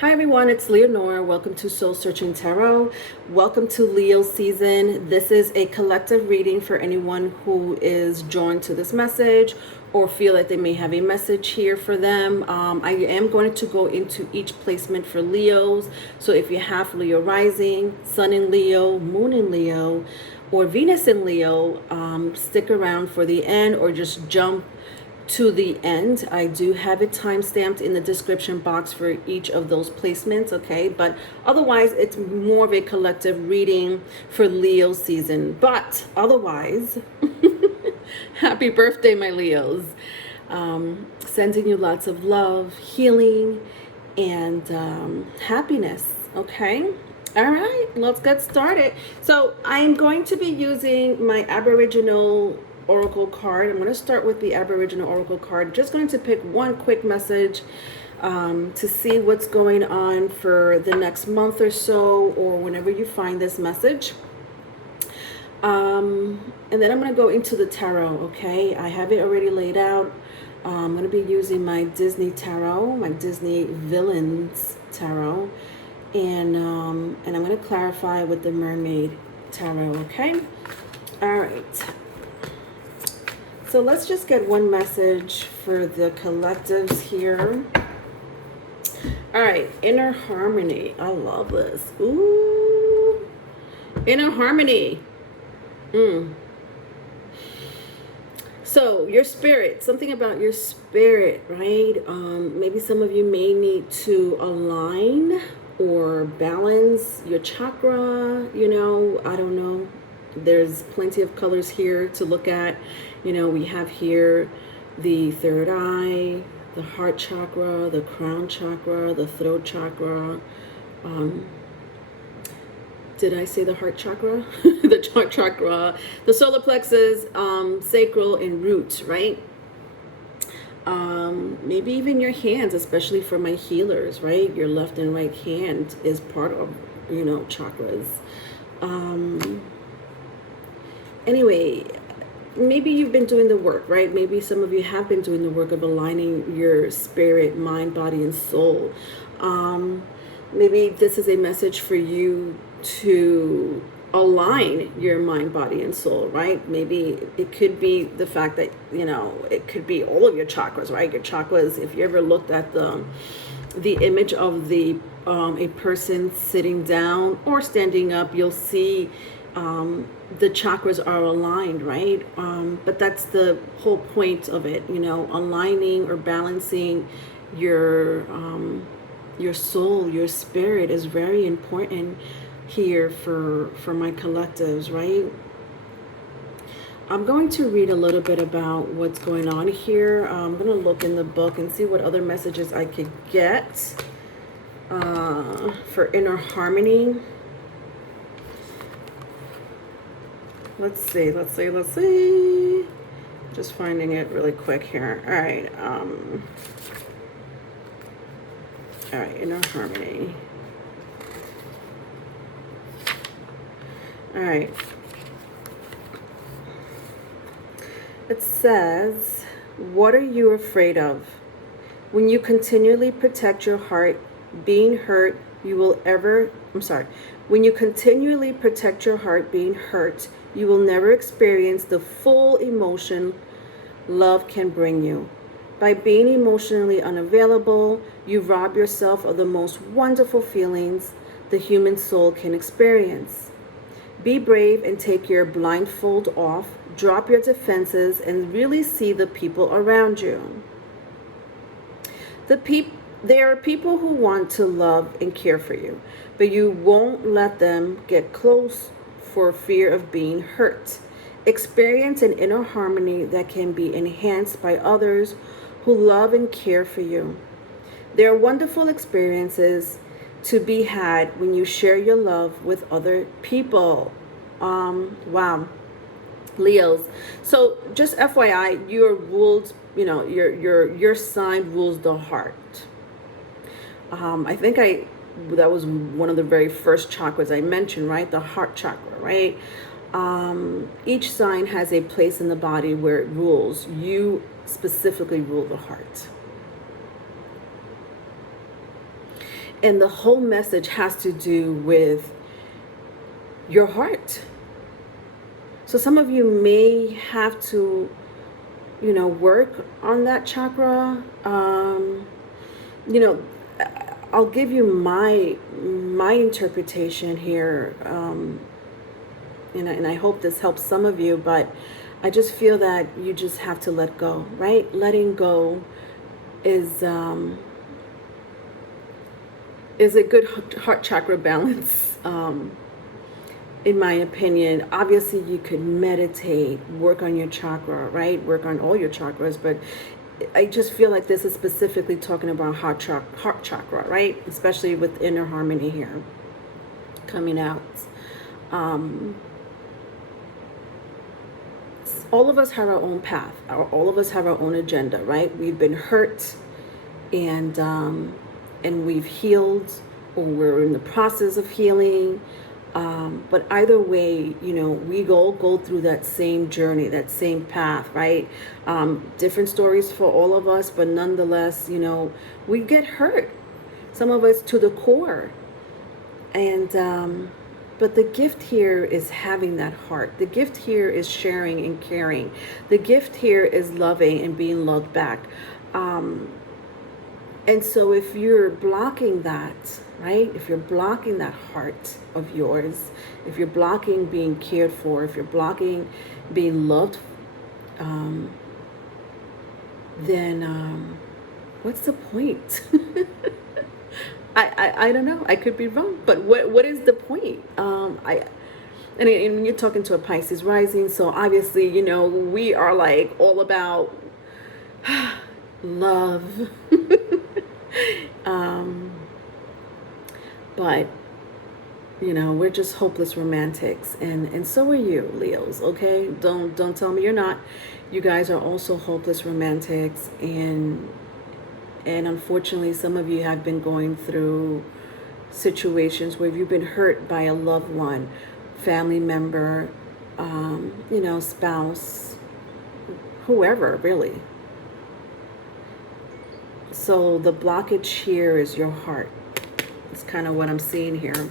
Hi everyone, it's Leonora. Welcome to Soul Searching Tarot. Welcome to Leo season. This is a collective reading for anyone who is drawn to this message or feel that they may have a message here for them. I am going to go into each placement for Leos. So if you have Leo rising, Sun in Leo, Moon in Leo, or Venus in Leo, stick around for the end or just jump to the end. I do have it time stamped in the description box for each of those placements, okay? But otherwise, it's more of a collective reading for Leo season. But otherwise, happy birthday, my Leos. Sending you lots of love, healing, and happiness, okay? All right, let's get started. So I'm going to be using my Aboriginal Oracle card. I'm going to start with the Aboriginal Oracle card. Just going to pick one quick message to see what's going on for the next month or so, or whenever you find this message. And then I'm going to go into the tarot, okay? I have it already laid out. I'm going to be using my Disney tarot, my Disney Villains tarot. And I'm going to clarify with the Mermaid tarot, okay? All right. So let's just get one message for the collectives here. All right, inner harmony. I love this. Ooh, inner harmony. So your spirit, something about your spirit, right? Maybe some of you may need to align or balance your chakra, I don't know. There's plenty of colors here to look at. We have here the third eye, the heart chakra, the crown chakra, the throat chakra. Did I say the heart chakra? The heart chakra, the solar plexus, sacral, and root, right? Maybe even your hands, especially for my healers, right? Your left and right hand is part of, chakras. Anyway, maybe you've been doing the work, right? Maybe some of you have been doing the work of aligning your spirit, mind, body, and soul. Maybe this is a message for you to align your mind, body, and soul, right? Maybe it could be the fact that, it could be all of your chakras, right? Your chakras, if you ever looked at the image of a person sitting down or standing up, you'll see the chakras are aligned, right? But that's the whole point of it, aligning or balancing your soul, your spirit is very important here for my collectives, right? I'm going to read a little bit about what's going on here. I'm going to look in the book and see what other messages I could get for inner harmony. Let's see. Just finding it really quick here. All right. All right, inner harmony. All right. It says, what are you afraid of? When you continually protect your heart being hurt, when you continually protect your heart being hurt, you will never experience the full emotion love can bring you. By being emotionally unavailable, you rob yourself of the most wonderful feelings the human soul can experience. Be brave and take your blindfold off, drop your defenses, and really see the people around you. There are people who want to love and care for you, but you won't let them get close for fear of being hurt. Experience an inner harmony that can be enhanced by others who love and care for you. There are wonderful experiences to be had when you share your love with other people. Wow. Leos. So just FYI, you're ruled, your sign rules the heart. I think that was one of the very first chakras I mentioned, right? The heart chakra, right? Each sign has a place in the body where it rules. You specifically rule the heart. And the whole message has to do with your heart. So some of you may have to, work on that chakra. You know, I'll give you my interpretation here, and I hope this helps some of you. But I just feel that you just have to let go, right? Letting go is a good heart chakra balance. In my opinion, obviously you could meditate, work on your chakra, right? Work on all your chakras, but I just feel like this is specifically talking about heart chakra, right? Especially with inner harmony here coming out. All of us have our own path. All of us have our own agenda, right? We've been hurt, and we've healed, or we're in the process of healing. But either way, we all go through that same journey, that same path, right? Different stories for all of us, but nonetheless, we get hurt. Some of us to the core. And, but the gift here is having that heart. The gift here is sharing and caring. The gift here is loving and being loved back. And so if you're blocking that, right? If you're blocking that heart of yours, if you're blocking being cared for, if you're blocking being loved, then what's the point? I don't know. I could be wrong, but what is the point? And you're talking to a Pisces rising, so obviously, we are like all about love. But we're just hopeless romantics, and so are you, Leos. Okay, don't tell me you're not. You guys are also hopeless romantics, and unfortunately, some of you have been going through situations where you've been hurt by a loved one, family member, spouse, whoever, really. So the blockage here is your heart. It's kind of what I'm seeing here.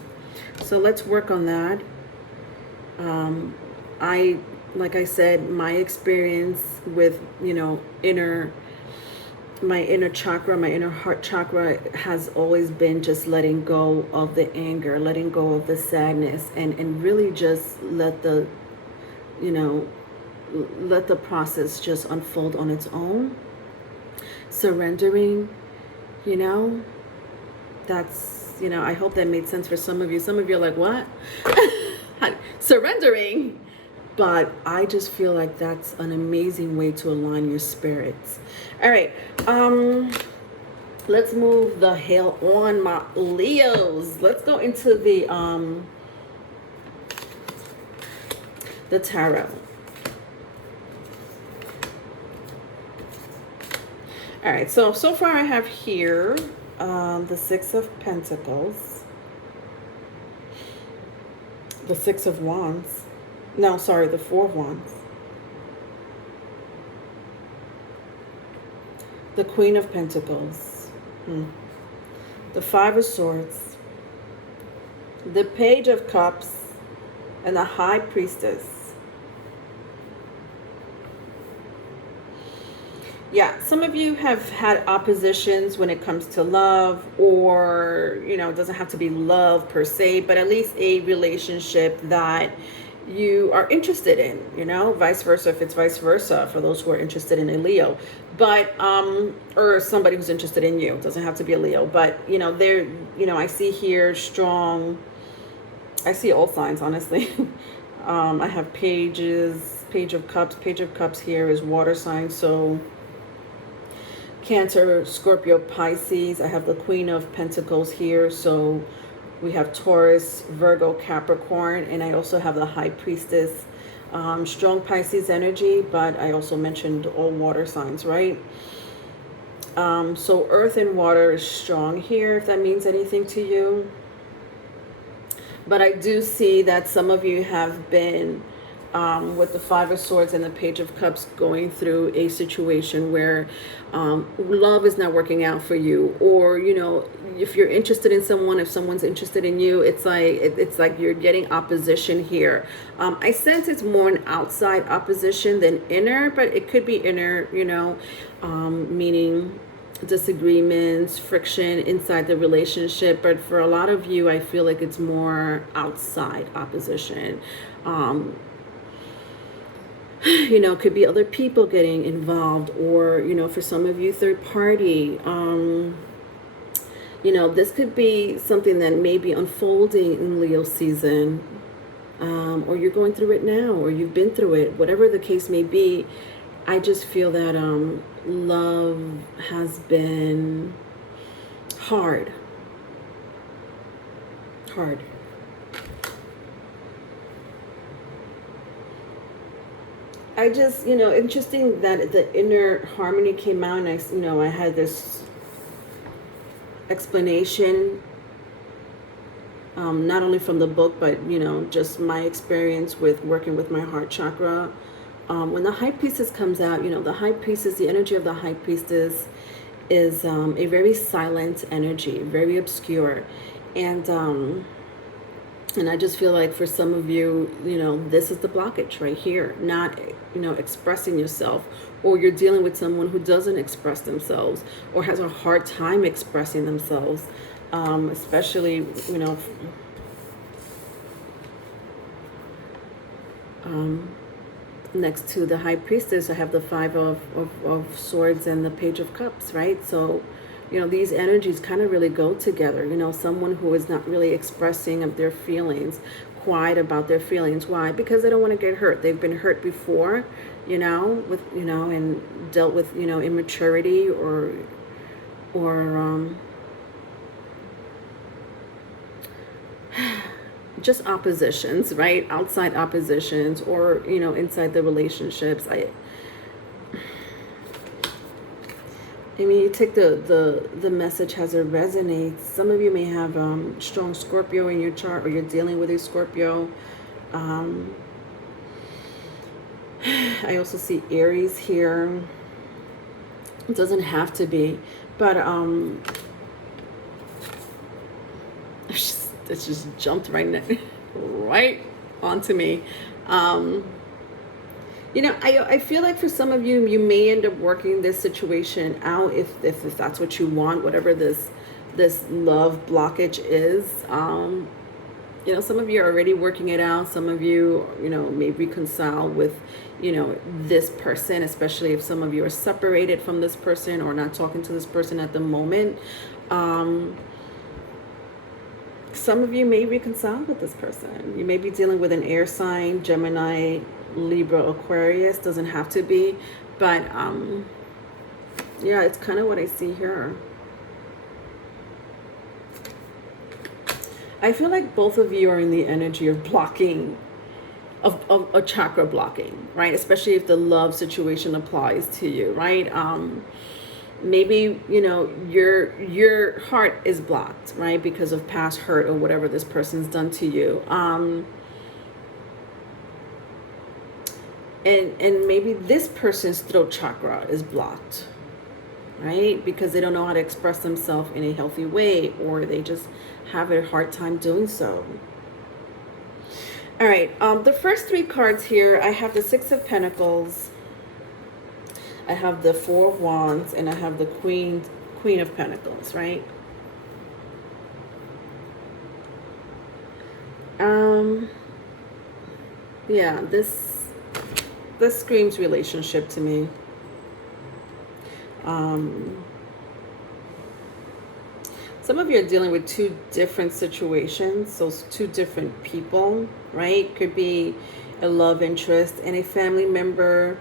So let's work on that. Like I said, my experience with, my inner chakra, my inner heart chakra has always been just letting go of the anger, letting go of the sadness, and really just let the process just unfold on its own. Surrendering, that's, I hope that made sense for some of you. Some of you are like, what? Surrendering. But I just feel like that's an amazing way to align your spirits. All right. Let's move the hell on, my Leos. Let's go into the tarot. All right, so far I have here the Six of Pentacles, the Six of Wands. No, sorry, the Four of Wands, the Queen of Pentacles, the Five of Swords, the Page of Cups, and the High Priestess. Yeah, some of you have had oppositions when it comes to love, or, it doesn't have to be love per se, but at least a relationship that you are interested in, vice versa, if it's vice versa for those who are interested in a Leo, but, or somebody who's interested in you. It doesn't have to be a Leo, but, there, I see here strong, I see all signs, honestly. I have Page of Cups. Page of Cups here is water sign, so Cancer, Scorpio, Pisces. I have the Queen of Pentacles here, so we have Taurus, Virgo, Capricorn, and I also have the High Priestess. Strong Pisces energy, but I also mentioned all water signs, right? So Earth and water is strong here, if that means anything to you. But I do see that some of you have been with the Five of Swords and the Page of Cups, going through a situation where love is not working out for you, or if you're interested in someone, if someone's interested in you, it's like you're getting opposition here. I sense it's more an outside opposition than inner, but it could be inner, meaning disagreements, friction inside the relationship. But for a lot of you, I feel like it's more outside opposition. Could be other people getting involved, or for some of you, third party. This could be something that may be unfolding in Leo season, or you're going through it now, or you've been through it, whatever the case may be. I just feel that love has been hard. I just, interesting that the inner harmony came out, and I had this explanation, not only from the book, but, just my experience with working with my heart chakra. When the High Priestess comes out, the High Priestess, the energy of the High Priestess is a very silent energy, very obscure. And I just feel like for some of you, this is the blockage right here. Not, expressing yourself, or you're dealing with someone who doesn't express themselves or has a hard time expressing themselves, especially, next to the High Priestess, I have the Five of Swords and the Page of Cups, right? So, these energies kind of really go together. Someone who is not really expressing of their feelings, quiet about their feelings. Why? Because they don't want to get hurt. They've been hurt before, with, and dealt with, immaturity or just oppositions, right? Outside oppositions, or, inside the relationships. I mean, you take the message as it resonates. Some of you may have strong Scorpio in your chart, or you're dealing with a Scorpio. I also see Aries here. It doesn't have to be, but it just jumped right onto me. I feel like for some of you, you may end up working this situation out if that's what you want, whatever this love blockage is. Some of you are already working it out. Some of you, may reconcile with, this person, especially if some of you are separated from this person or not talking to this person at the moment. Some of you may reconcile with this person. You may be dealing with an air sign, Gemini, Libra, Aquarius. Doesn't have to be, but yeah, it's kind of what I see here. I feel like both of you are in the energy of blocking, of a chakra blocking, right? Especially if the love situation applies to you, right? Maybe, your heart is blocked, right? Because of past hurt or whatever this person's done to you. And maybe this person's throat chakra is blocked, right? Because they don't know how to express themselves in a healthy way, or they just have a hard time doing so. All right, the first three cards here, I have the Six of Pentacles, I have the Four of Wands, and I have the Queen of Pentacles, right? Yeah, this screams relationship to me. Some of you are dealing with two different situations, so two different people, right? Could be a love interest and a family member.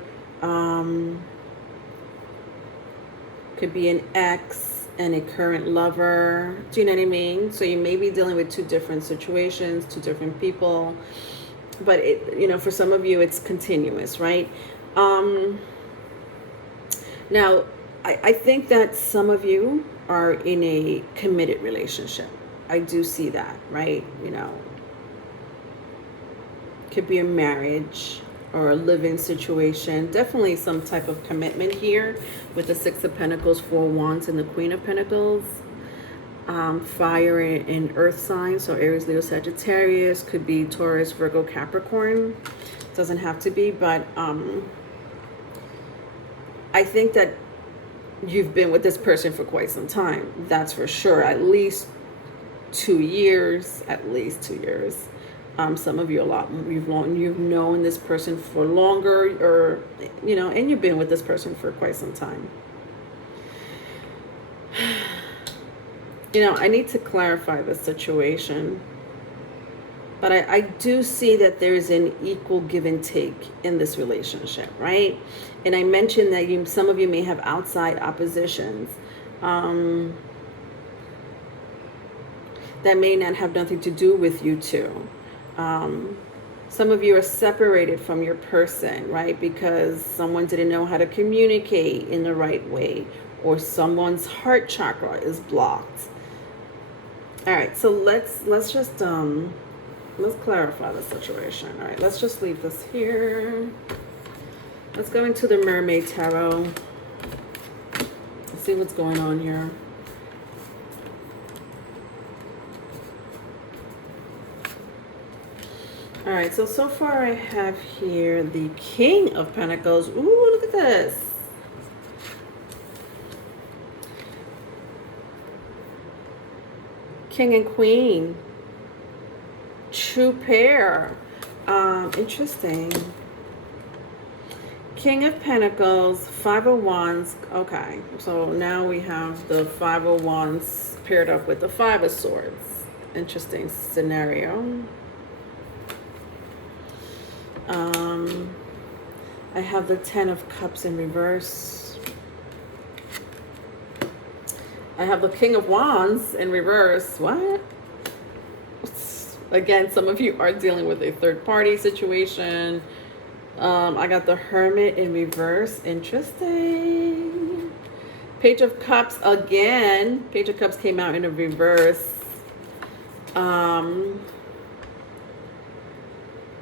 Could be an ex and a current lover. Do you know what I mean? So you may be dealing with two different situations, two different people. But for some of you, it's continuous, right? Now, I think that some of you are in a committed relationship. I do see that, right? could be a marriage or a living situation. Definitely some type of commitment here with the Six of Pentacles, Four of Wands, and the Queen of Pentacles. Fire in earth signs, so Aries, Leo, Sagittarius. Could be Taurus, Virgo, Capricorn. Doesn't have to be, but I think that you've been with this person for quite some time. That's for sure. At least 2 years. At least 2 years. Some of you a lot. You've known this person for longer, or and you've been with this person for quite some time. I need to clarify the situation, but I do see that there's an equal give and take in this relationship, right? And I mentioned that some of you may have outside oppositions that may not have nothing to do with you two. Some of you are separated from your person, right? Because someone didn't know how to communicate in the right way, or someone's heart chakra is blocked. All right, so let's just let's clarify the situation. All right, let's just leave this here. Let's go into the Mermaid Tarot. Let's see what's going on here. All right, so far I have here the King of Pentacles. Ooh, look at this. King and Queen. True pair. Interesting. King of Pentacles, Five of Wands. Okay, so now we have the Five of Wands paired up with the Five of Swords. Interesting scenario. I have the Ten of Cups in reverse. I have the King of Wands in reverse. What? Again, some of you are dealing with a third-party situation. I got the Hermit in reverse. Interesting. Page of Cups again. Page of Cups came out in a reverse.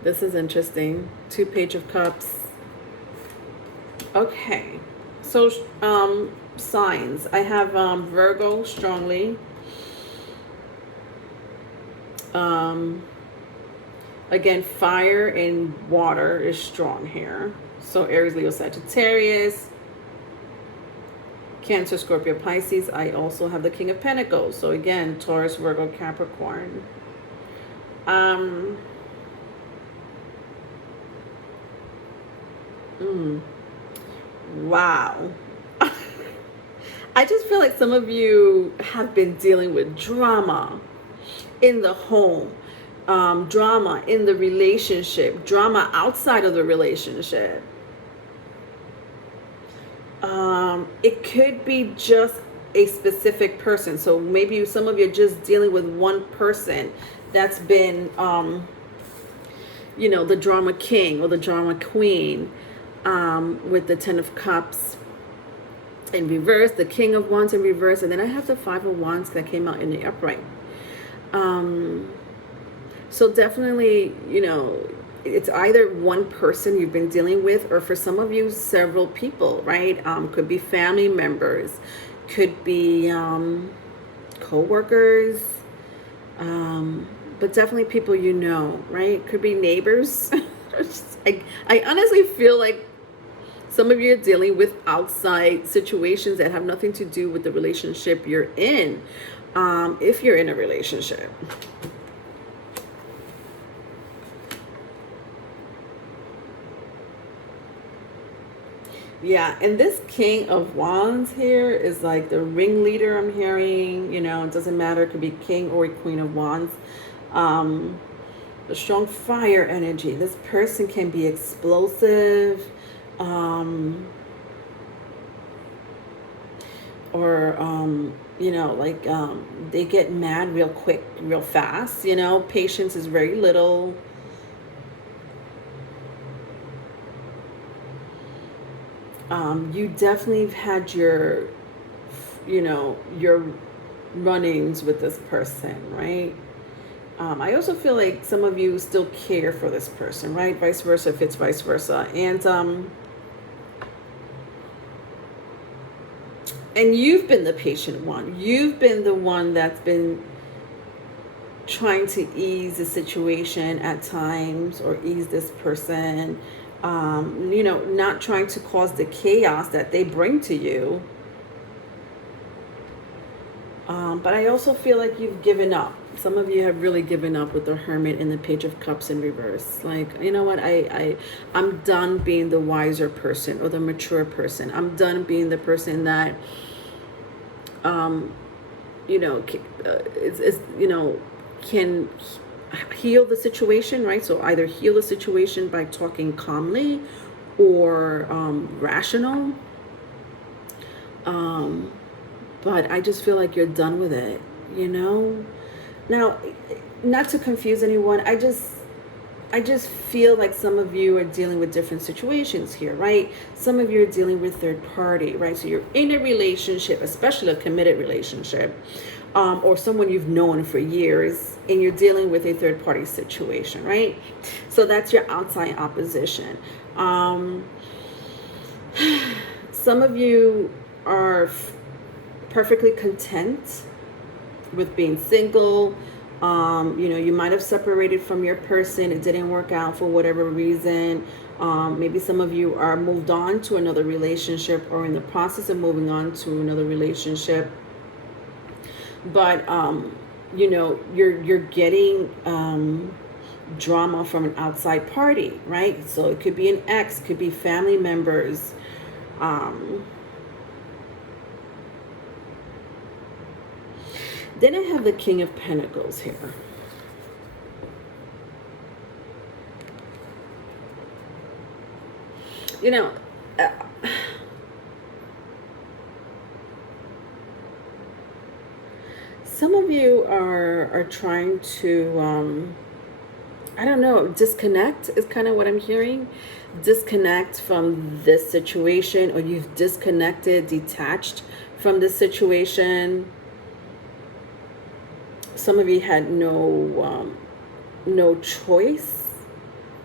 This is interesting. Two Page of Cups. Okay. So, signs. I have Virgo strongly. Again, fire and water is strong here. So Aries, Leo, Sagittarius, Cancer, Scorpio, Pisces. I also have the King of Pentacles. So again, Taurus, Virgo, Capricorn. Wow. I just feel like some of you have been dealing with drama in the home, drama in the relationship, drama outside of the relationship. It could be just a specific person. So maybe some of you are just dealing with one person that's been, the drama king or the drama queen, with the Ten of Cups in reverse, the King of Wands in reverse, and then I have the Five of Wands that came out in the upright. So definitely, it's either one person you've been dealing with, or for some of you, several people, right? Could be family members, could be co-workers, but definitely people right? Could be neighbors. I honestly feel like some of you are dealing with outside situations that have nothing to do with the relationship you're in, if you're in a relationship. Yeah, and this King of Wands here is like the ringleader I'm hearing. It doesn't matter. It could be King or Queen of Wands. The strong fire energy. This person can be explosive, they get mad real quick, real fast. Patience is very little. You definitely have had your run-ins with this person, right? I also feel like some of you still care for this person, right? Vice versa, if it's vice versa. And you've been the patient one. You've been the one that's been trying to ease the situation at times, or ease this person, not trying to cause the chaos that they bring to you. But I also feel like you've given up. Some of you have really given up with the Hermit and the Page of Cups in reverse. Like, you know what? I'm done being the wiser person or the mature person. I'm done being the person that, can heal the situation, right? So either heal the situation by talking calmly or rational. But I just feel like you're done with it, Now, not to confuse anyone, I just feel like some of you are dealing with different situations here, right? Some of you are dealing with third party, right? So you're in a relationship, especially a committed relationship, or someone you've known for years, and you're dealing with a third party situation, right? So that's your outside opposition. Some of you are perfectly content with being single. You might have separated from your person. It didn't work out for whatever reason. Maybe some of you are moved on to another relationship, or in the process of moving on to another relationship. But you're getting drama from an outside party, right? So it could be an ex, could be family members. Then I have the King of Pentacles here. Some of you are trying to, I don't know, disconnect is kind of what I'm hearing. Disconnect from this situation, or you've disconnected, detached from this situation. Some of you had no choice.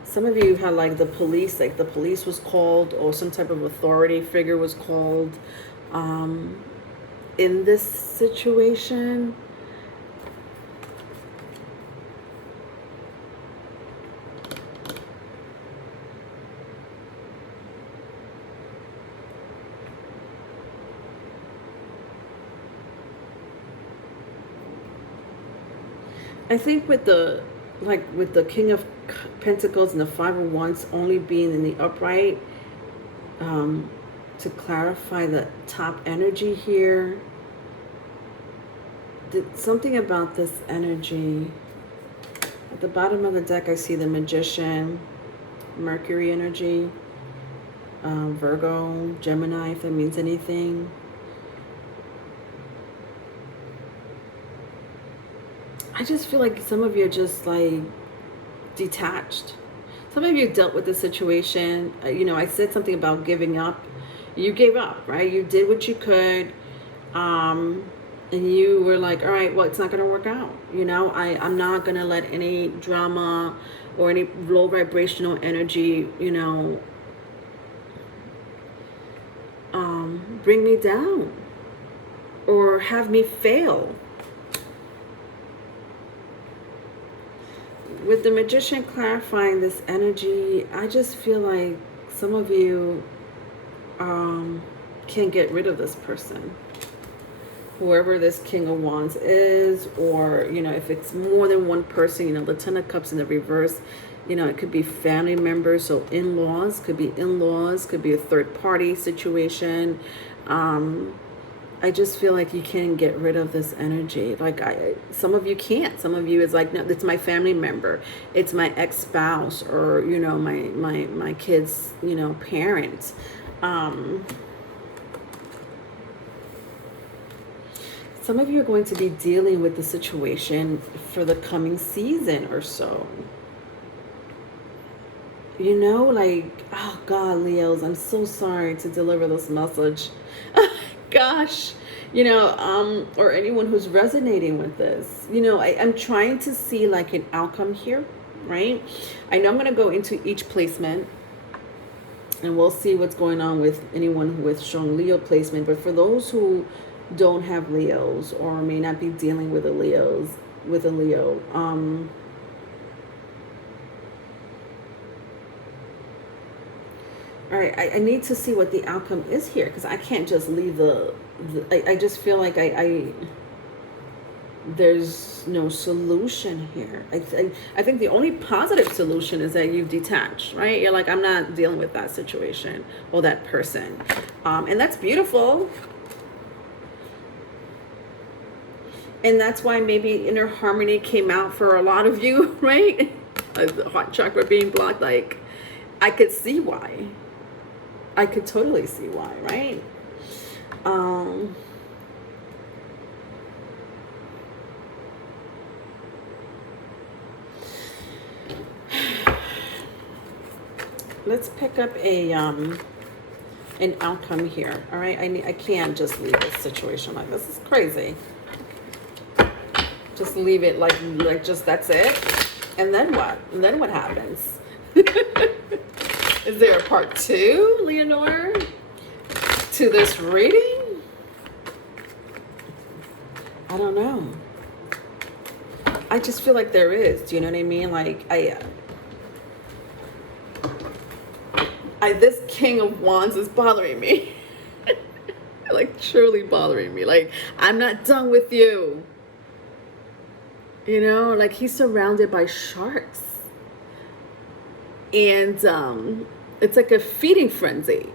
Some of you had like the police was called, or some type of authority figure was called in this situation. I think with the King of Pentacles and the Five of Wands only being in the upright, to clarify the top energy here, something about this energy. At the bottom of the deck, I see the Magician, Mercury energy, Virgo, Gemini, if that means anything. I just feel like some of you are just like detached. Some of you dealt with the situation. I said something about giving up. You gave up, right? You did what you could. And you were like, all right, well, it's not going to work out. I'm not going to let any drama or any low vibrational energy, bring me down or have me fail. With the Magician clarifying this energy, I just feel like some of you can get rid of this person. Whoever this King of Wands is, or, if it's more than one person, the Ten of Cups in the reverse, it could be family members, so in-laws, could be a third party situation. I just feel like you can get rid of this energy. Like some of you can't. Some of you is like, no, it's my family member. It's my ex-spouse, or, my kid's, parent. Some of you are going to be dealing with the situation for the coming season or so. Oh God, Leos, I'm so sorry to deliver this message. Gosh, or anyone who's resonating with this. I'm trying to see like an outcome here, right? I know I'm going to go into each placement and we'll see what's going on with anyone with strong Leo placement. But for those who don't have Leos or may not be dealing with a Leo, all right, I need to see what the outcome is here, because I can't just leave I just feel like there's no solution here. I think the only positive solution is that you've detached, right? You're like, I'm not dealing with that situation or that person. And that's beautiful. And that's why maybe inner harmony came out for a lot of you, right? The heart chakra being blocked, like, I could see why. I could totally see why, right? Let's pick up an outcome here. All right, I can't just leave this situation like this. Is crazy. Just leave it like just that's it. And then what? And then what happens? Is there a part 2, Leonore, to this reading? I don't know. I just feel like there is. Do you know what I mean? Like this King of Wands is bothering me. Like, truly bothering me. Like, I'm not done with you. Like, he's surrounded by sharks. And it's like a feeding frenzy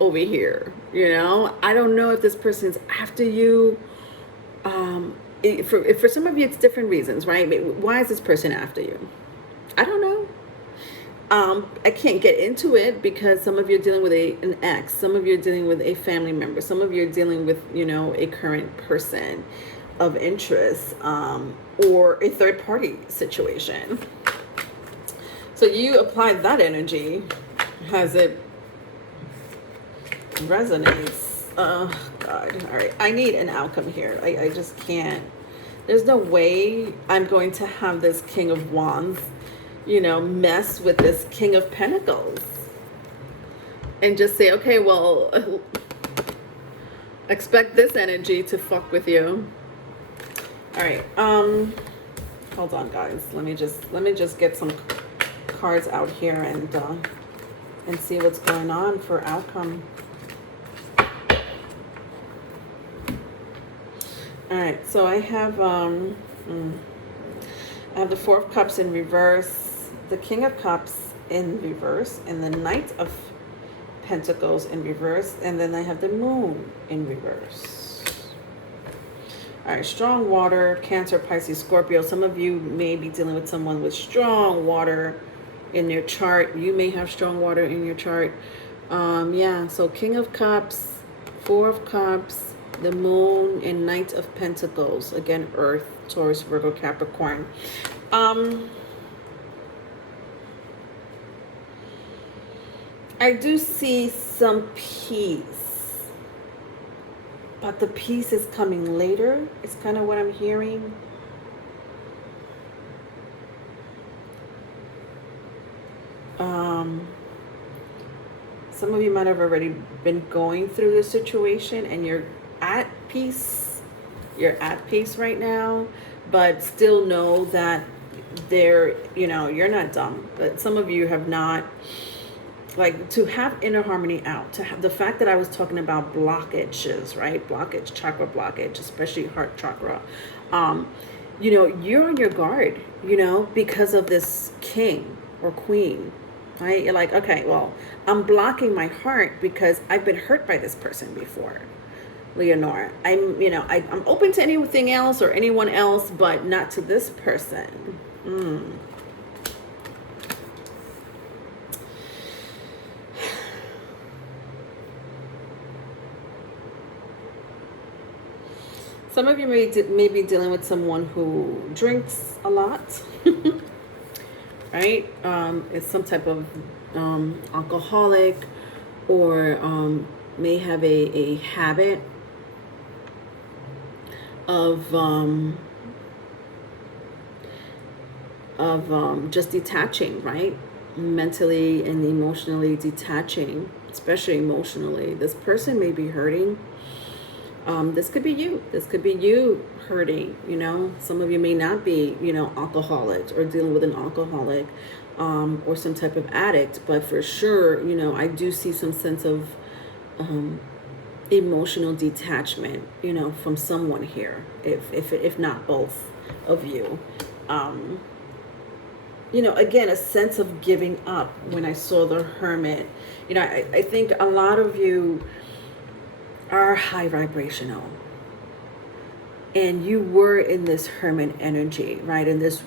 over here. I don't know if this person's after you. For some of you, it's different reasons, right? Why is this person after you? I don't know. I can't get into it because some of you are dealing with an ex. Some of you are dealing with a family member. Some of you are dealing with, a current person of interest, or a third party situation. So you apply that energy. Has it resonates? Oh, God. All right. I need an outcome here. I just can't. There's no way I'm going to have this King of Wands, mess with this King of Pentacles. And just say, okay, well, expect this energy to fuck with you. All right. Hold on, guys. Let me just get some cards out here and see what's going on for outcome. All right, so I have the Four of Cups in reverse, the King of Cups in reverse, and the Knight of Pentacles in reverse, and then I have the Moon in reverse. All right, strong water, Cancer, Pisces, Scorpio. Some of you may be dealing with someone with strong water in their chart. You may have strong water in your chart. Yeah, so King of Cups, Four of Cups, the Moon, and Knight of Pentacles. Again, Earth, Taurus, Virgo, Capricorn. I do see some peace, but the peace is coming later. It's kind of what I'm hearing. Some of you might have already been going through this situation and you're at peace. You're at peace right now, but still know that you're not dumb. But some of you have not, like, to have inner harmony out, to have the fact that I was talking about blockages, right? Blockage, chakra blockage, especially heart chakra. You're on your guard, because of this king or queen, right? You're like, okay, well, I'm blocking my heart because I've been hurt by this person before, Leonora. I'm open to anything else or anyone else, but not to this person. Some of you may be dealing with someone who drinks a lot, right? It's some type of alcoholic, or may have a habit of just detaching, right? Mentally and emotionally detaching, especially emotionally. This person may be hurting. This could be you. This could be you hurting, you know. Some of you may not be, you know, alcoholics or dealing with an alcoholic or some type of addict. But for sure, you know, I do see some sense of emotional detachment, you know, from someone here, if not both of you. You know, again, a sense of giving up when I saw the Hermit. You know, I think a lot of you are high vibrational. And you were in this Hermit energy, right? And this,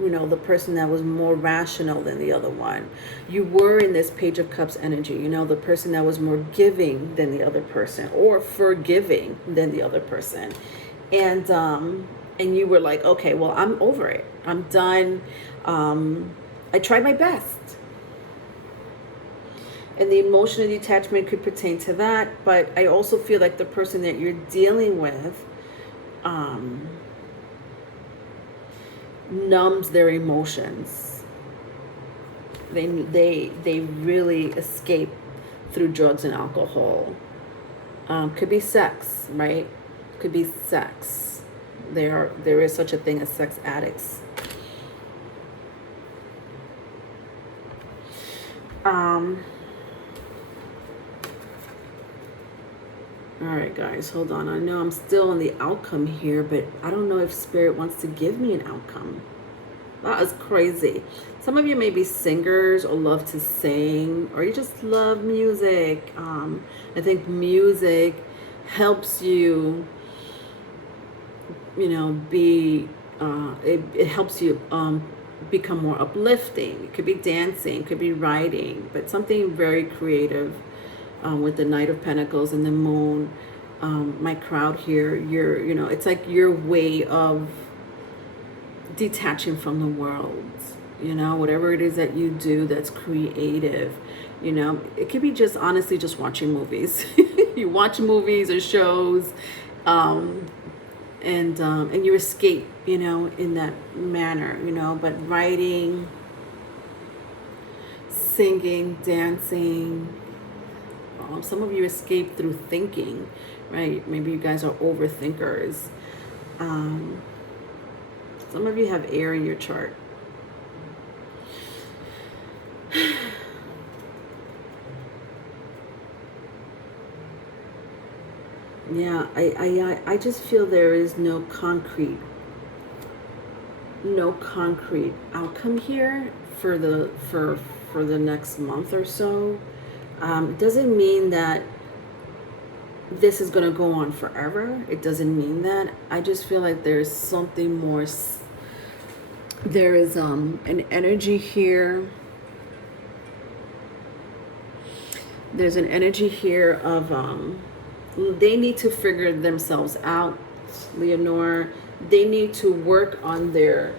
you know, the person that was more rational than the other one. You were in this Page of Cups energy, you know, the person that was more giving than the other person, or forgiving than the other person. And you were like, okay, well, I'm over it. I'm done. I tried my best. And the emotional detachment could pertain to that, but I also feel like the person that you're dealing with numbs their emotions. They really escape through drugs and alcohol. Could be sex, right? Could be sex. There is such a thing as sex addicts. All right, guys, hold on. I know I'm still on the outcome here, but I don't know if Spirit wants to give me an outcome. That is crazy. Some of you may be singers or love to sing, or you just love music. I think music helps you, you know, it helps you become more uplifting. It could be dancing, it could be writing, but something very creative. With the Knight of Pentacles and the Moon, my crowd here, you know, it's like your way of detaching from the world, you know, whatever it is that you do that's creative, you know. It could be just honestly just watching movies. You watch movies or shows, and you escape, you know, in that manner, you know. But writing, singing, dancing, some of you escape through thinking, right? Maybe you guys are overthinkers. Some of you have air in your chart. Yeah, I just feel there is no concrete outcome here for the next month or so. Doesn't mean that this is going to go on forever. It doesn't mean that. I just feel like there's something more. There is an energy here. There's an energy here of they need to figure themselves out, Leonore. They need to work on their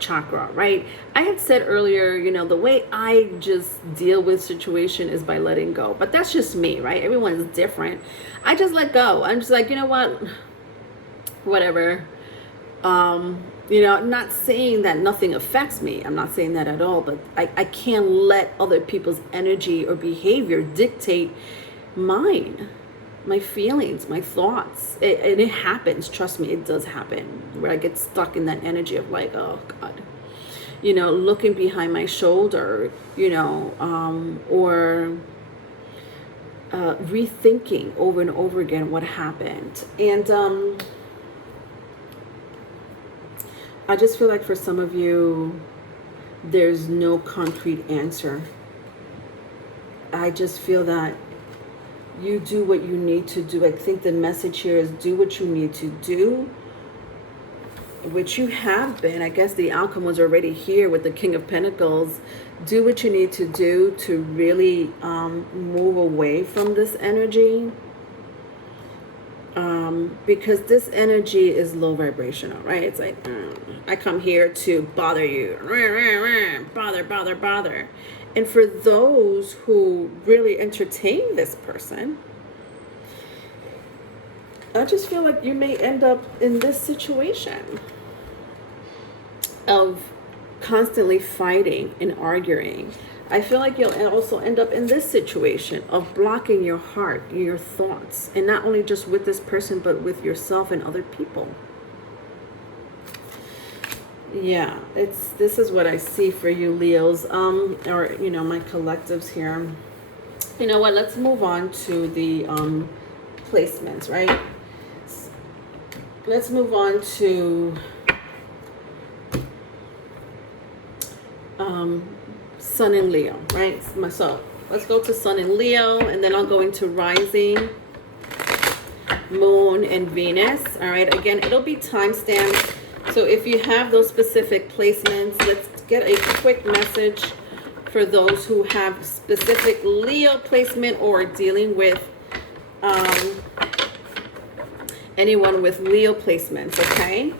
chakra, right? I had said earlier, you know, the way I just deal with situation is by letting go, but that's just me, right? Everyone's different. I just let go. I'm just like, you know what, whatever. You know, I'm not saying that nothing affects me. I'm not saying that at all, but I can't let other people's energy or behavior dictate mine, my feelings, my thoughts. And it happens. Trust me, it does happen, where I get stuck in that energy of like, oh God, you know, looking behind my shoulder, you know, or rethinking over and over again what happened. And I just feel like for some of you, there's no concrete answer. I just feel that you do what you need to do. I think the message here is do what you need to do, which you have been. I guess the outcome was already here with the King of Pentacles. Do what you need to do to really move away from this energy. Because this energy is low vibrational, right? It's like, I come here to bother you. Bother. And for those who really entertain this person, I just feel like you may end up in this situation of constantly fighting and arguing. I feel like you'll also end up in this situation of blocking your heart, your thoughts, and not only just with this person, but with yourself and other people. Yeah, this is what I see for you, Leos, or you know, my collectives here. You know what? Let's move on to the placements, right? Let's move on to Sun in Leo, right? So let's go to Sun in Leo, and then I'll go into Rising, Moon, and Venus. All right, again, it'll be timestamped. So if you have those specific placements, let's get a quick message for those who have specific Leo placement or dealing with anyone with Leo placements, okay?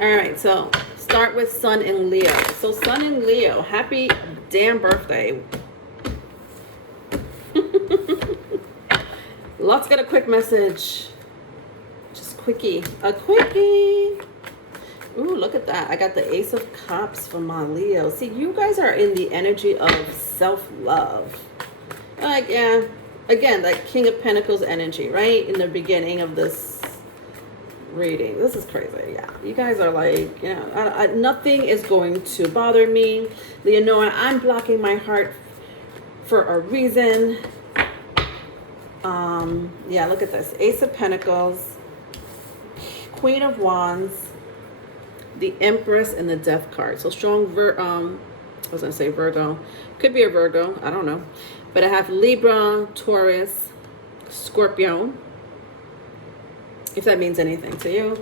All right, so start with Sun in Leo. So Sun in Leo, happy damn birthday. Let's get a quick message. Just quickie, a quickie. Ooh, look at that. I got the Ace of Cups for my Leo. See, you guys are in the energy of self-love. Like, yeah, again, like King of Pentacles energy, right? In the beginning of this reading. This is crazy. Yeah, you guys are like, you know, nothing is going to bother me. Leonora, I'm blocking my heart for a reason. Yeah, look at this. Ace of Pentacles, Queen of Wands, the Empress, and the Death card. So strong I was gonna say Virgo. Could be a Virgo, I don't know. But I have Libra, Taurus, Scorpio, if that means anything to you.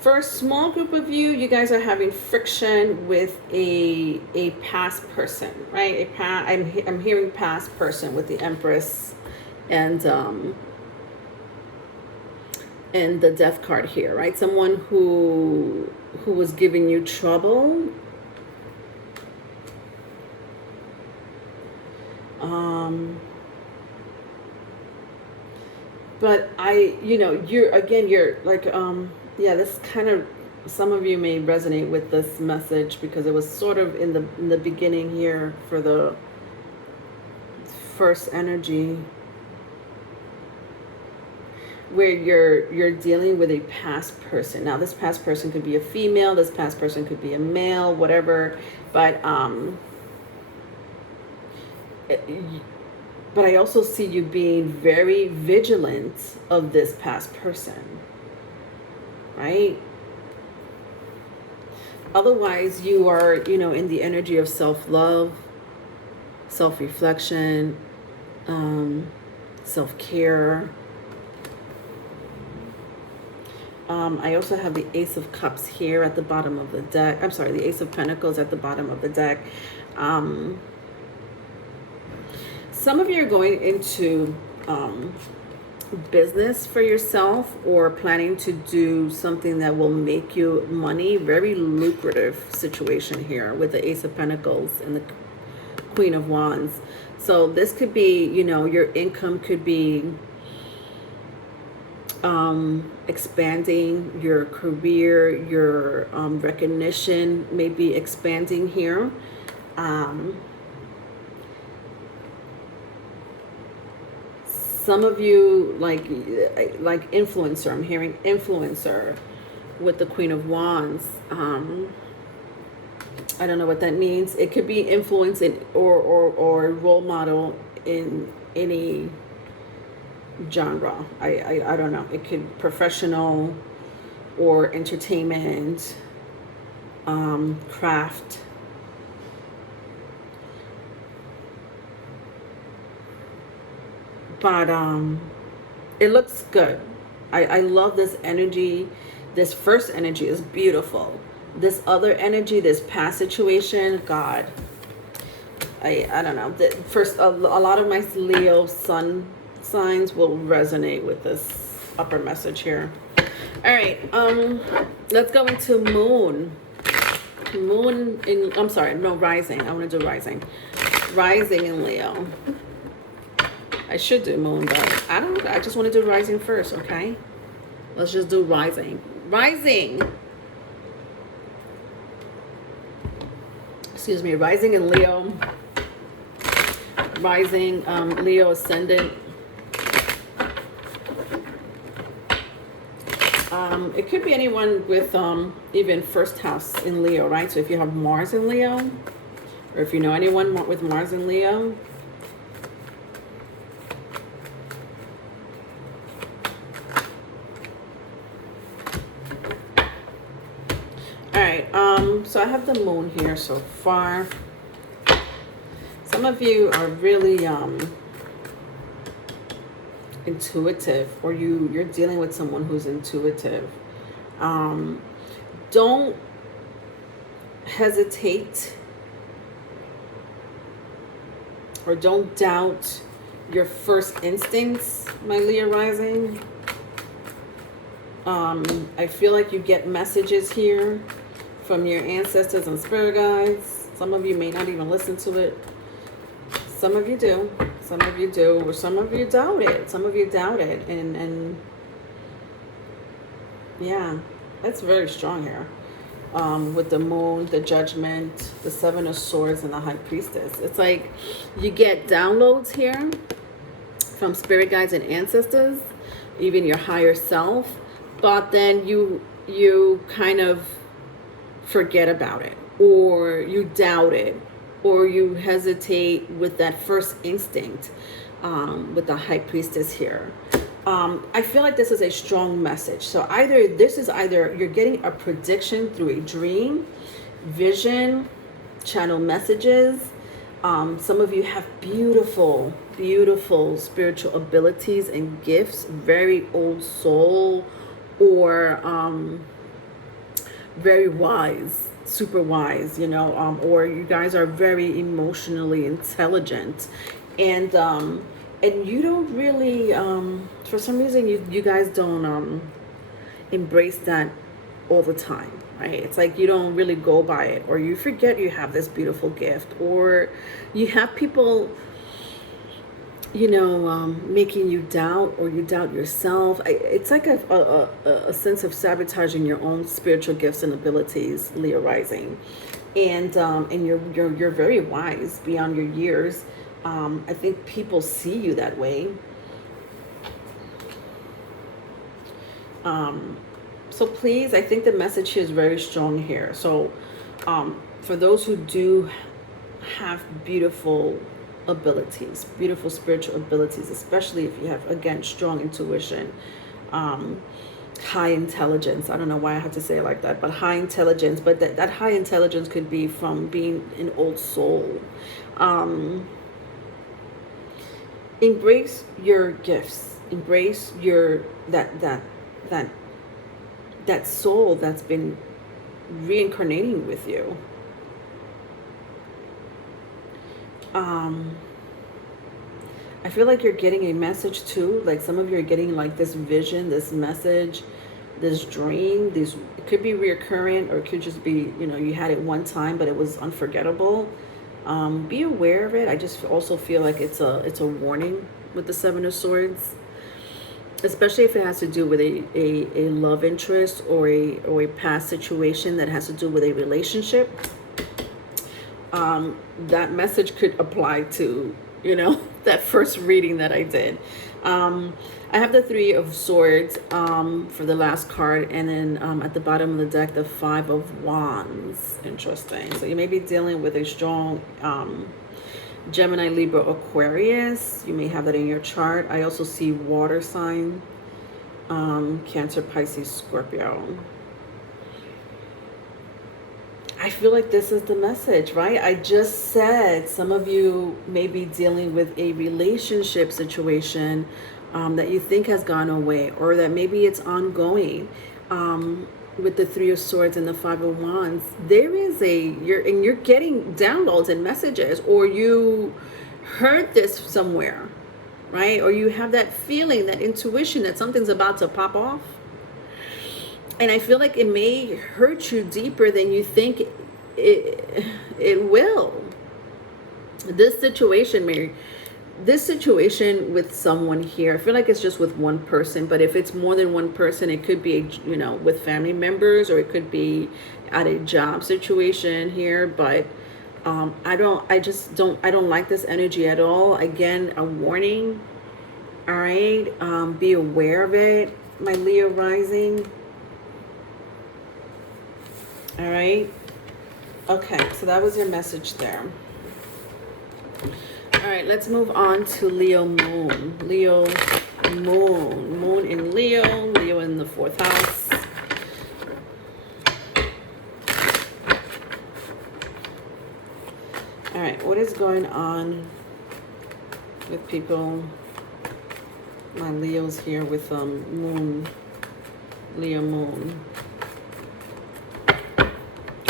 For a small group of you, you guys are having friction with a past person, right? I'm hearing past person with the Empress and the Death card here, right? Someone who was giving you trouble. But you're like, yeah, this kind of, some of you may resonate with this message because it was sort of in the beginning here for the first energy, where you're dealing with a past person. Now, this past person could be a female, this past person could be a male, whatever, but I also see you being very vigilant of this past person, right? Otherwise, you are, in the energy of self-love, self-reflection, self-care. I also have the Ace of Cups here at the bottom of the deck. I'm sorry, the Ace of Pentacles at the bottom of the deck. Some of you are going into business for yourself or planning to do something that will make you money. Very lucrative situation here with the Ace of Pentacles and the Queen of Wands. So this could be, your income could be expanding, your career, your recognition may be expanding here. Some of you like influencer. I'm hearing influencer with the Queen of Wands. I don't know what that means. It could be influence or role model in any genre. I don't know. It could professional or entertainment, craft. But it looks good. I love this energy. This first energy is beautiful. This other energy, this past situation, God, I don't know. First, a lot of my Leo sun signs will resonate with this upper message here. All right, let's go into Moon. Rising. I want to do Rising. Rising in Leo. I should do moon, but I just want to do rising first, okay? Let's just do rising. Rising. Excuse me, rising in Leo. Rising, Leo ascendant. It could be anyone with even first house in Leo, right? So if you have Mars in Leo, or if you know anyone with Mars in Leo. All right, so I have the moon here so far. Some of you are really intuitive, or you're dealing with someone who's intuitive. Don't hesitate or don't doubt your first instincts, my Leo rising. I feel like you get messages here from your ancestors and spirit guides. Some of you may not even listen to it. Some of you do. Some of you do, or some of you doubt it. Some of you doubt it, and yeah, that's very strong here. With the moon, the judgment, the seven of swords, and the high priestess. It's like you get downloads here from spirit guides and ancestors, even your higher self, but then you kind of forget about it, or you doubt it, or you hesitate with that first instinct, with the high priestess here. I feel like this is a strong message. So either you're getting a prediction through a dream, vision, channel messages. Some of you have beautiful, beautiful spiritual abilities and gifts, very old soul, or very wise, super wise, or you guys are very emotionally intelligent, and you don't really, for some reason, you guys don't embrace that all the time, right? It's like you don't really go by it, or you forget you have this beautiful gift, or you have people, making you doubt, or you doubt yourself. It's like a sense of sabotaging your own spiritual gifts and abilities, Leo rising, and you're very wise beyond your years. I think people see you that way. So please, I think the message here is very strong here. So for those who do have beautiful abilities, beautiful spiritual abilities, especially if you have, again, strong intuition, high intelligence. I don't know why I have to say it like that, but high intelligence. But that high intelligence could be from being an old soul. Embrace your gifts. Embrace your that soul that's been reincarnating with you. I feel like you're getting a message too. Like some of you are getting like this vision, this message, this dream. It could be reoccurring, or it could just be, you had it one time, but it was unforgettable. Be aware of it. I just also feel like it's a warning with the Seven of Swords, especially if it has to do with a love interest, or a past situation that has to do with a relationship. That message could apply to, that first reading that I did. I have the Three of Swords for the last card, and then at the bottom of the deck, the Five of Wands. Interesting. So you may be dealing with a strong Gemini, Libra, Aquarius. You may have that in your chart. I also see water sign, Cancer, Pisces, Scorpio. I feel like this is the message, right? I just said some of you may be dealing with a relationship situation that you think has gone away, or that maybe it's ongoing. With the Three of Swords and the Five of Wands, there is you're getting downloads and messages, or you heard this somewhere, right? Or you have that feeling, that intuition that something's about to pop off. And I feel like it may hurt you deeper than you think it will. This situation this situation with someone here, I feel like it's just with one person, but if it's more than one person, it could be, you know, with family members, or it could be at a job situation here. But I don't like this energy at all. Again, a warning. All right, be aware of it, my Leo rising. All right. Okay, so that was your message there. All right, let's move on to Leo moon. Leo moon. Moon in Leo. Leo in the 4th house. All right, what is going on with people? My Leo's here with moon. Leo moon.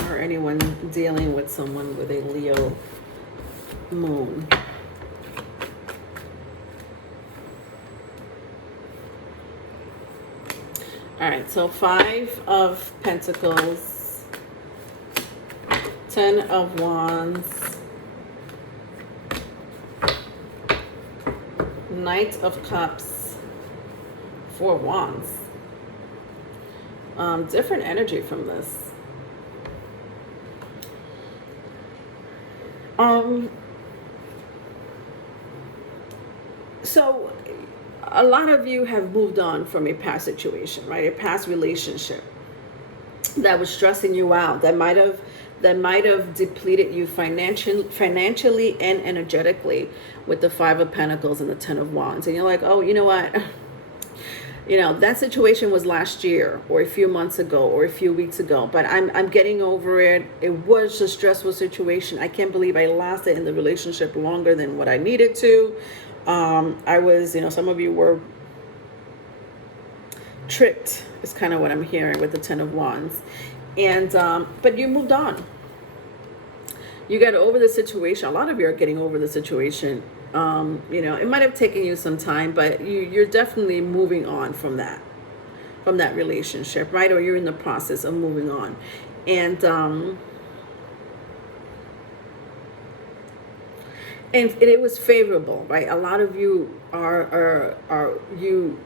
Or anyone dealing with someone with a Leo moon. All right, so 5 of Pentacles, 10 of Wands, Knight of Cups, 4 Wands. Different energy from this. So a lot of you have moved on from a past situation, right? A past relationship that was stressing you out, that might have depleted you financially and energetically, with the 5 of Pentacles and the 10 of Wands. And you're like, oh, you know what? You know, that situation was last year or a few months ago or a few weeks ago, but I'm getting over it. It was a stressful situation. I can't believe I lasted in the relationship longer than what I needed to. I was, you know, some of you were tricked, is kind of what I'm hearing with the 10 of Wands. And, but you moved on. You got over the situation. A lot of you are getting over the situation. You know, it might have taken you some time, but you're definitely moving on from that relationship, right? Or you're in the process of moving on. And it was favorable, right? A lot of you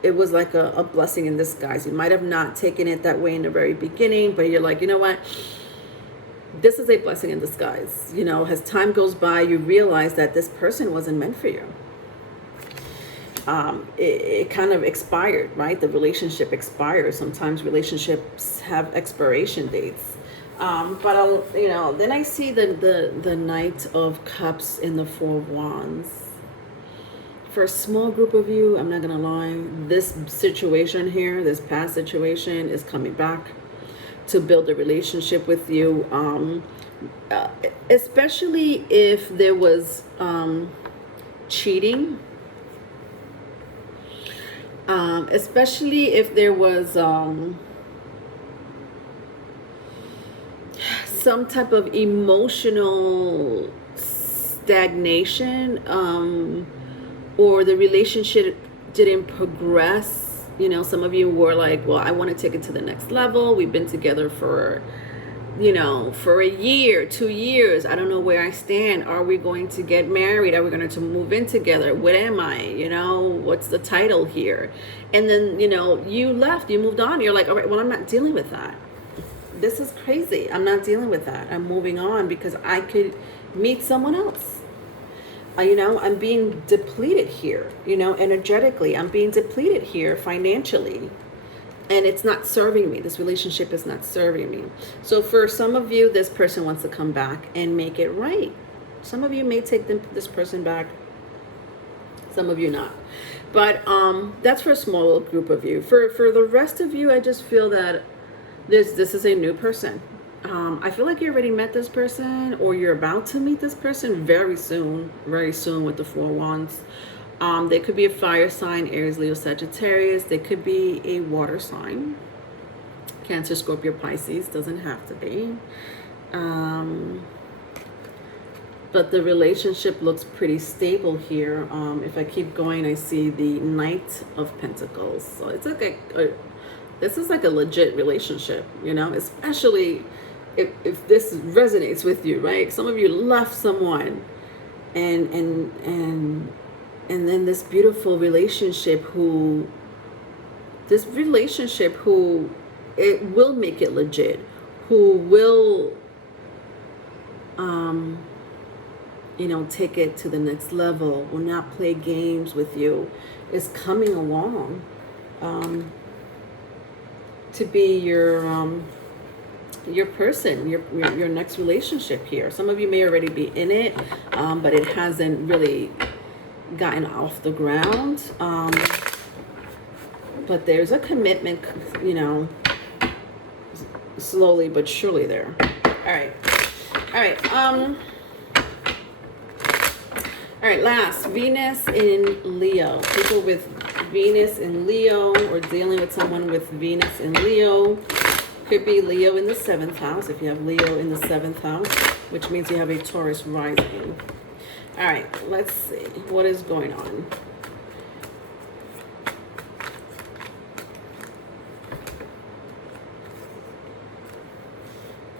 it was like a blessing in disguise. You might have not taken it that way in the very beginning, but you're like, you know what? This is a blessing in disguise. You know, as time goes by, you realize that this person wasn't meant for you. It kind of expired, right? The relationship expires. Sometimes relationships have expiration dates. But you know, then I see the Knight of Cups in the 4 of Wands. For a small group of you, I'm not gonna lie, this situation here, this past situation, is coming back to build a relationship with you, especially if there was cheating, especially if there was some type of emotional stagnation, or the relationship didn't progress. You know, some of you were like, well, I want to take it to the next level. We've been together for, you know, for a year, 2 years. I don't know where I stand. Are we going to get married? Are we going to move in together? What am I? You know, what's the title here? And then, you know, you left, you moved on. You're like, all right, well, I'm not dealing with that. This is crazy. I'm not dealing with that. I'm moving on because I could meet someone else. You know, I'm being depleted here, you know, energetically. I'm being depleted here financially. And it's not serving me. This relationship is not serving me. So for some of you, this person wants to come back and make it right. Some of you may take this person back. Some of you not. But that's for a small group of you. For the rest of you, I just feel that this is a new person. I feel like you already met this person, or you're about to meet this person very soon with the 4 Wands. They could be a fire sign, Aries, Leo, Sagittarius. They could be a water sign, Cancer, Scorpio, Pisces. Doesn't have to be. But the relationship looks pretty stable here. If I keep going, I see the Knight of Pentacles. So it's like this is like a legit relationship, you know, especially if this resonates with you, right? Some of you left someone and And then this beautiful relationship who it will make it legit, who will take it to the next level, will not play games with you, is coming along to be your person, your next relationship here. Some of you may already be in it, but it hasn't really gotten off the ground. But there's a commitment, slowly but surely there. All right. All right, last, Venus in Leo. People with Venus in Leo, or dealing with someone with Venus in Leo. Could be Leo in the 7th house, if you have Leo in the 7th house, which means you have a Taurus rising. All right, let's see. What is going on?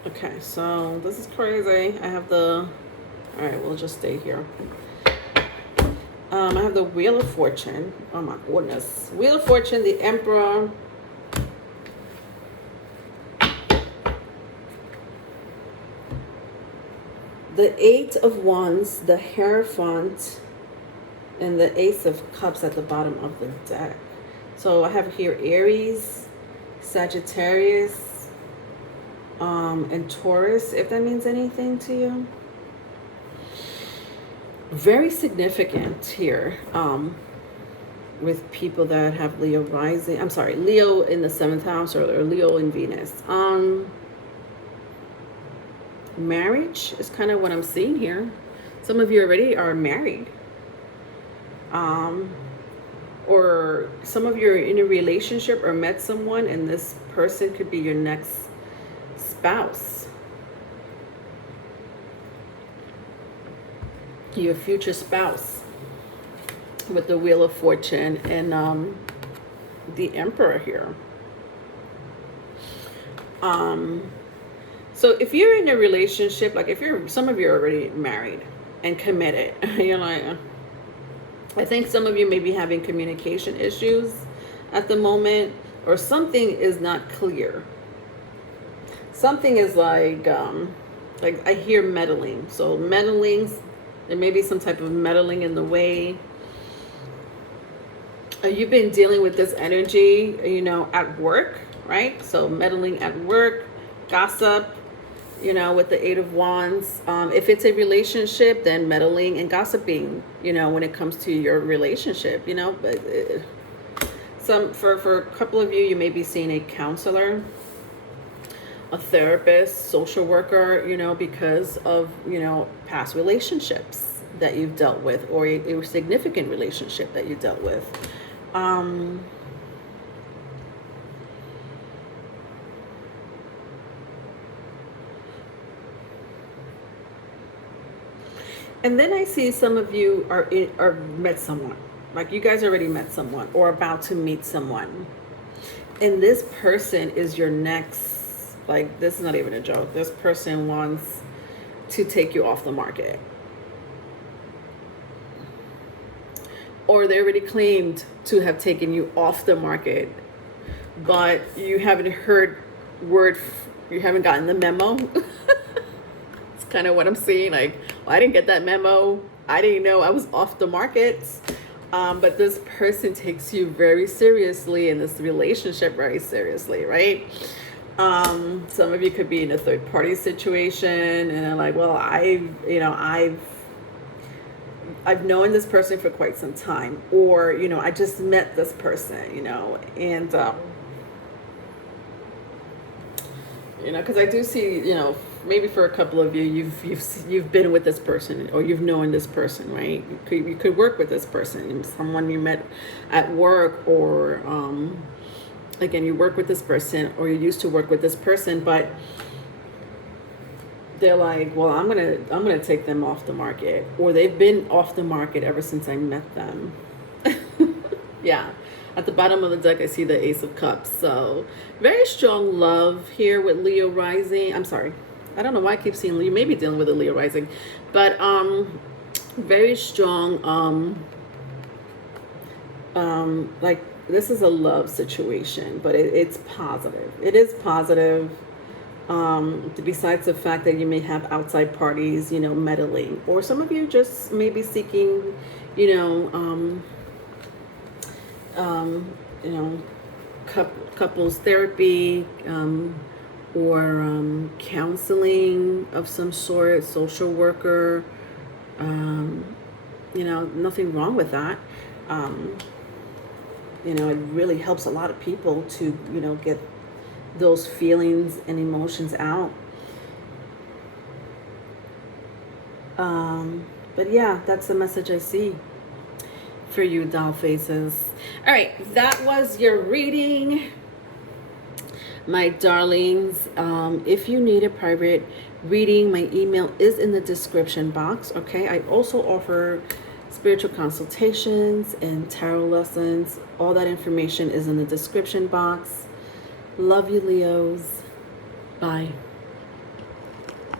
Okay, so this is crazy. I have the... All right, we'll just stay here. I have the Wheel of Fortune. Oh my goodness. Wheel of Fortune, the Emperor. The 8 of Wands, the Hierophant, and the Ace of Cups at the bottom of the deck. So I have here Aries, Sagittarius, and Taurus, if that means anything to you. Very significant here with people that have Leo rising. I'm sorry, Leo in the 7th house, or Leo in Venus. Marriage is kind of what I'm seeing here. Some of you already are married. Or some of you are in a relationship or met someone, and this person could be your next spouse. Your future spouse, with the Wheel of Fortune and the Emperor here. So if you're in a relationship, like some of you are already married and committed, you're like, I think some of you may be having communication issues at the moment, or something is not clear. Something is like I hear meddling. So meddling, there may be some type of meddling in the way. You've been dealing with this energy, at work, right? So meddling at work, gossip, with the 8 of Wands. If it's a relationship, then meddling and gossiping, when it comes to your relationship, but for a couple of you, you may be seeing a counselor, a therapist, social worker, because of, past relationships that you've dealt with, or a significant relationship that you dealt with. And then I see some of you are met someone, like you guys already met someone or about to meet someone, and this person is your next, like, this is not even a joke. This person wants to take you off the market, or they already claimed to have taken you off the market, but you haven't heard you haven't gotten the memo. It's kind of what I'm seeing. Like, well, I didn't get that memo. I didn't know I was off the market. But this person takes you very seriously, in this relationship very seriously, right? Some of you could be in a third party situation, and like, well, I've known this person for quite some time, or I just met this person, and because I do see, maybe for a couple of you, you've been with this person, or you've known this person, right? You could work with this person, someone you met at work, or again, you work with this person, or you used to work with this person, but they're like, well, I'm gonna take them off the market, or they've been off the market ever since I met them. Yeah. At the bottom of the deck, I see the Ace of Cups. So very strong love here with Leo rising. I'm sorry, I don't know why I keep seeing Leo. You may be dealing with a Leo rising, but very strong like this is a love situation, but it's positive. It is positive. Besides the fact that you may have outside parties, meddling, or some of you just may be seeking, you know, you know, couples therapy, or counseling of some sort, social worker. Nothing wrong with that. It really helps a lot of people to, get those feelings and emotions out. But yeah, that's the message I see for you, doll faces. All right, that was your reading, my darlings. If you need a private reading, my email is in the description box. Okay, I also offer spiritual consultations and tarot lessons. All that information is in the description box. Love you, Leos. Bye.